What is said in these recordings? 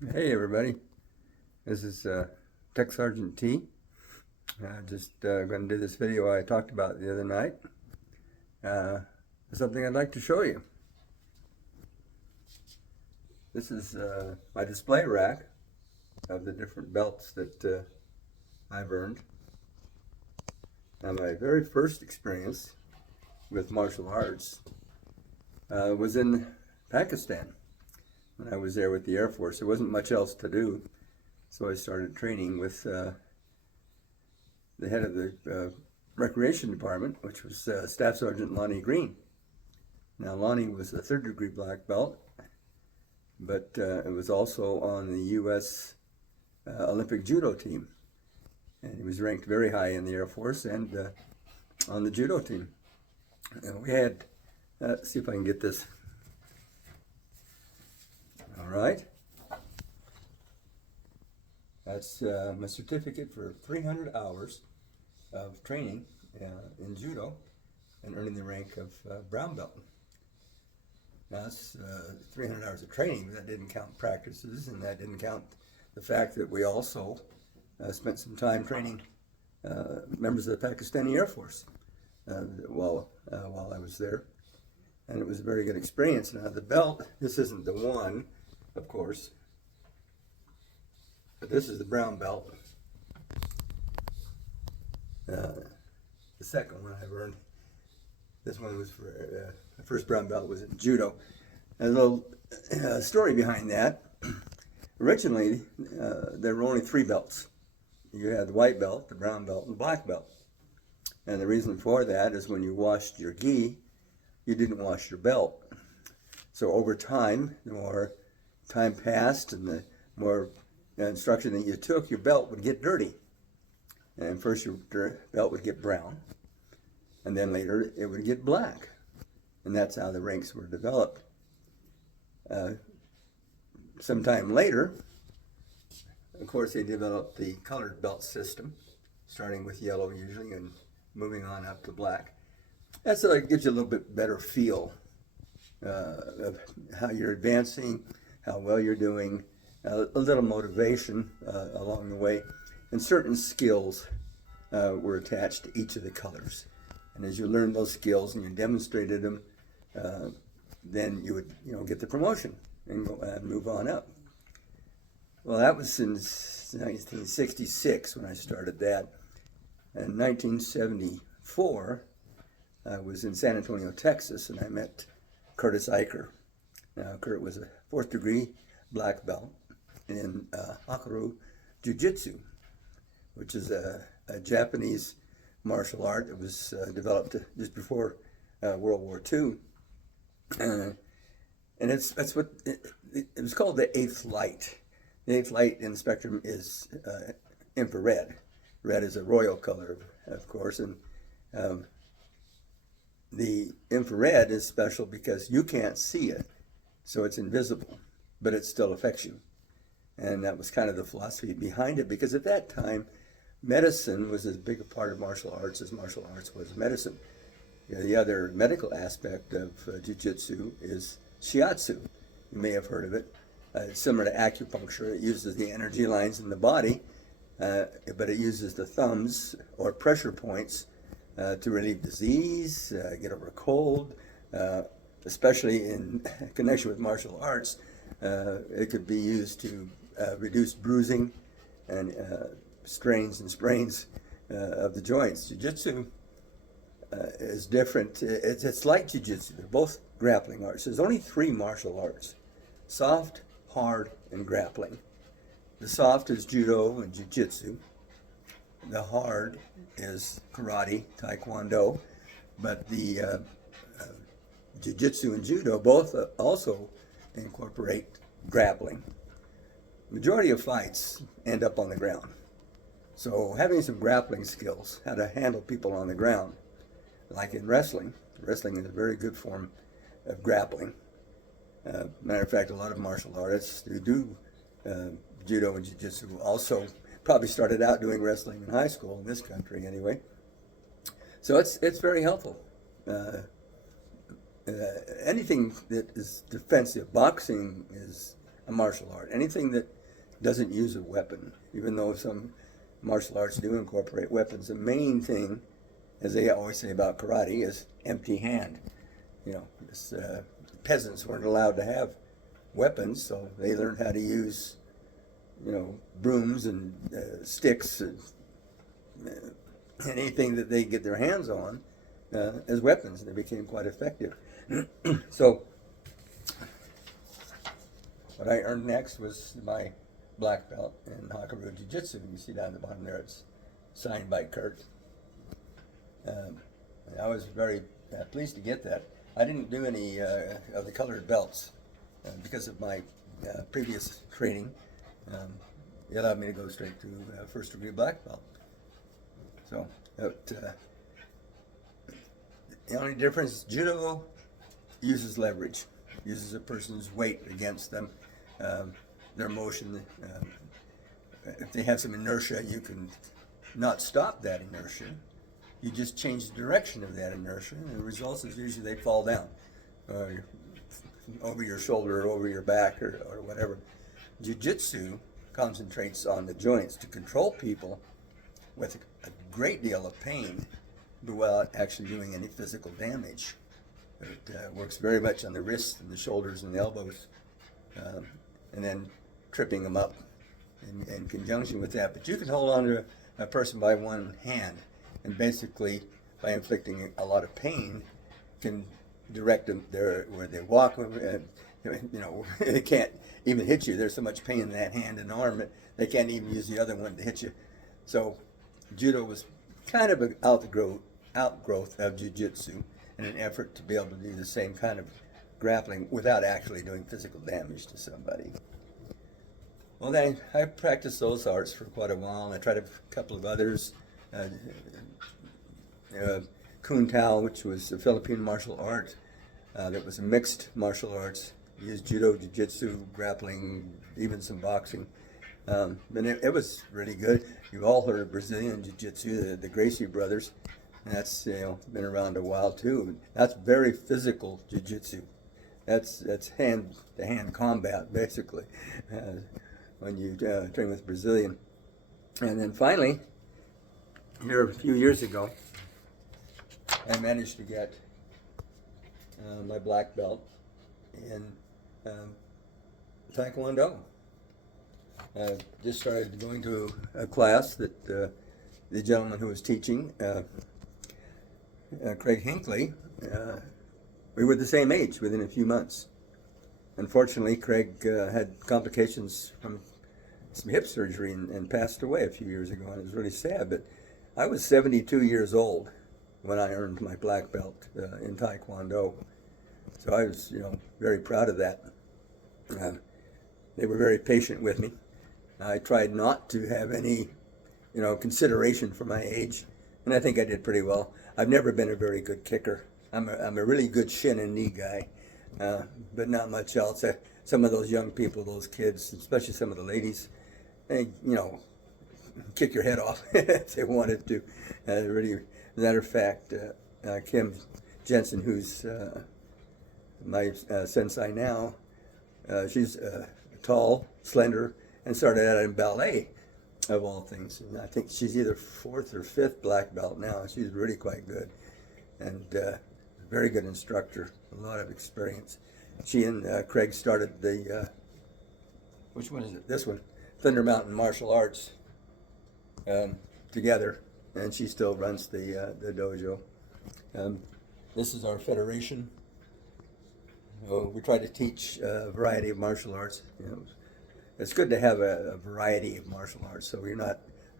Hey everybody, this is Tech Sergeant T. Just going to do this video I talked about the other night. Something I'd like to show you. This is my display rack of the different belts that I've earned. Now my very first experience with martial arts was in Pakistan. When I was there with the Air Force, there wasn't much else to do, so I started training with the head of the recreation department, which was Staff Sergeant Lonnie Green. Now Lonnie was a third-degree black belt, but it was also on the U.S. Olympic judo team, and he was ranked very high in the Air Force and on the judo team. And we had, let's see if I can get this. All right. That's my certificate for 300 hours of training in judo and earning the rank of brown belt. Now that's 300 hours of training, but that didn't count practices, and that didn't count the fact that we also spent some time training members of the Pakistani Air Force while I was there. And it was a very good experience. Now the belt, this isn't the one, of course, but this is the brown belt. The second one I've earned. This one was for the first brown belt was in judo. And a little story behind that. Originally, there were only three belts. You had the white belt, the brown belt, and the black belt. And the reason for that is when you washed your gi, you didn't wash your belt. So over time, the more time passed and the more instruction that you took, your belt would get dirty. And first your belt would get brown, and then later it would get black. And that's how the ranks were developed. Sometime later, of course, they developed the colored belt system, starting with yellow usually and moving on up to black. That's it gives you a little bit better feel of how you're advancing, how well you're doing, a little motivation along the way, and certain skills were attached to each of the colors. And as you learned those skills and you demonstrated them, then you would get the promotion and move on up. Well, that was in 1966 when I started that. In 1974, I was in San Antonio, Texas, and I met Curtis Eicher. Now, Kurt was a fourth degree black belt in Hakaru Jiu-Jitsu, which is a Japanese martial art that was developed just before World War II. And that's what it was called, the eighth light. The eighth light in the spectrum is infrared. Red is a royal color, of course, and the infrared is special because you can't see it, so it's invisible, but it still affects you. And that was kind of the philosophy behind it, because at that time, medicine was as big a part of martial arts as martial arts was medicine. The other medical aspect of jiu-jitsu is shiatsu. You may have heard of it. It's similar to acupuncture. It uses the energy lines in the body, but it uses the thumbs or pressure points to relieve disease, get over a cold, especially in connection with martial arts. It could be used to reduce bruising and strains and sprains of the joints. Jiu-jitsu is different. It's like jiu-jitsu. They're both grappling arts. There's only three martial arts: soft, hard, and grappling. The soft is judo and jiu-jitsu. The hard is karate, taekwondo, but the jiu-jitsu and judo both also incorporate grappling. Majority of fights end up on the ground. So having some grappling skills, how to handle people on the ground, like in wrestling. Wrestling is a very good form of grappling. Matter of fact, a lot of martial artists who do judo and jiu-jitsu also probably started out doing wrestling in high school, in this country anyway. So it's very helpful. Anything that is defensive, boxing is a martial art. Anything that doesn't use a weapon, even though some martial arts do incorporate weapons, the main thing, as they always say about karate, is empty hand. You know, peasants weren't allowed to have weapons, so they learned how to use, you know, brooms and sticks and anything that they get their hands on as weapons. They became quite effective. So what I earned next was my black belt in Hakaru Jiu-Jitsu. You see down at the bottom there, it's signed by Kurt. I was very pleased to get that. I didn't do any of the colored belts because of my previous training. It allowed me to go straight to first degree black belt. So the only difference, judo uses leverage, uses a person's weight against them, their motion. If they have some inertia, you can not stop that inertia. You just change the direction of that inertia, and the result is usually they fall down over your shoulder or over your back or whatever. Jiu-Jitsu concentrates on the joints to control people with a great deal of pain, but without actually doing any physical damage. It works very much on the wrists and the shoulders and the elbows, and then tripping them up in conjunction with that. But you can hold on to a person by one hand, and basically, by inflicting a lot of pain, can direct them where they walk. You know, they can't even hit you. There's so much pain in that hand and arm that they can't even use the other one to hit you. So, judo was kind of an outgrowth of jiu-jitsu in an effort to be able to do the same kind of grappling without actually doing physical damage to somebody. Well, then I practiced those arts for quite a while, and I tried a couple of others. Kung Tao, which was a Philippine martial art that was a mixed martial arts. Used judo, jiu-jitsu, grappling, even some boxing. But it was really good. You've all heard of Brazilian jiu-jitsu, the Gracie brothers. And that's been around a while too. That's very physical jiu-jitsu. That's hand-to-hand combat basically when you train with Brazilian. And then finally, here a few years ago, I managed to get my black belt in Taekwondo. I just started going to a class that the gentleman who was teaching, Craig Hinckley, we were the same age within a few months. Unfortunately, Craig had complications from some hip surgery and passed away a few years ago, and it was really sad. But I was 72 years old when I earned my black belt in Taekwondo. So I was, very proud of that. They were very patient with me. I tried not to have any, consideration for my age, and I think I did pretty well. I've never been a very good kicker. I'm a really good shin and knee guy, but not much else. Some of those young people, those kids, especially some of the ladies, they, kick your head off if they wanted to. Really, as a matter of fact, Kim Jensen, who's my sensei now, she's tall, slender, and started out in ballet, of all things. And I think she's either 4th or 5th black belt now. She's really quite good, and very good instructor, a lot of experience. She and Craig started the, which one is it? This one, Thunder Mountain Martial Arts, together, and she still runs the dojo. This is our federation. We try to teach a variety of martial arts. It's good to have a variety of martial arts, so you're not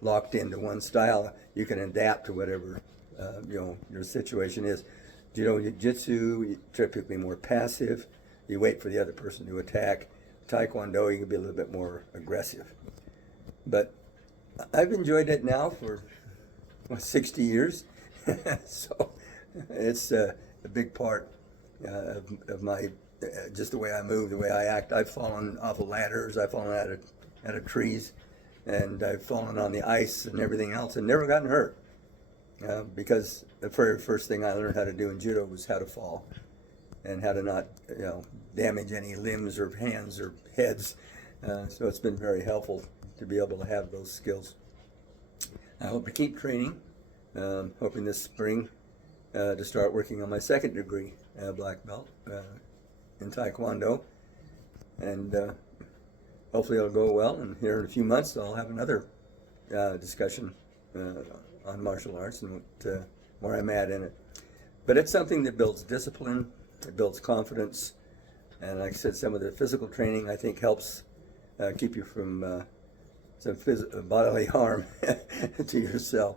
locked into one style. You can adapt to whatever your situation is. Jiu-jitsu, you're typically more passive. You wait for the other person to attack. Taekwondo, you can be a little bit more aggressive. But I've enjoyed it now for 60 years, so it's a big part of my, just the way I move, the way I act. I've fallen off of ladders, I've fallen out of trees, and I've fallen on the ice and everything else and never gotten hurt. Because the very first thing I learned how to do in judo was how to fall. and how to not, damage any limbs or hands or heads. So it's been very helpful to be able to have those skills. I hope to keep training, hoping this spring to start working on my second degree, black belt, in Taekwondo. And hopefully it'll go well, and here in a few months I'll have another discussion on martial arts and where I'm at in it. But it's something that builds discipline, it builds confidence, and like I said, some of the physical training I think helps keep you from some bodily harm to yourself,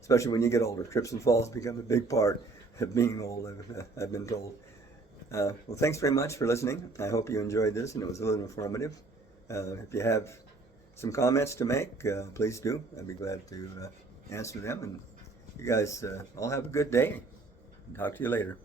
especially when you get older. Trips and falls become a big part of being old, I've been told. Well, thanks very much for listening. I hope you enjoyed this and it was a little informative. If you have some comments to make, please do. I'd be glad to answer them. And you guys all have a good day. Talk to you later.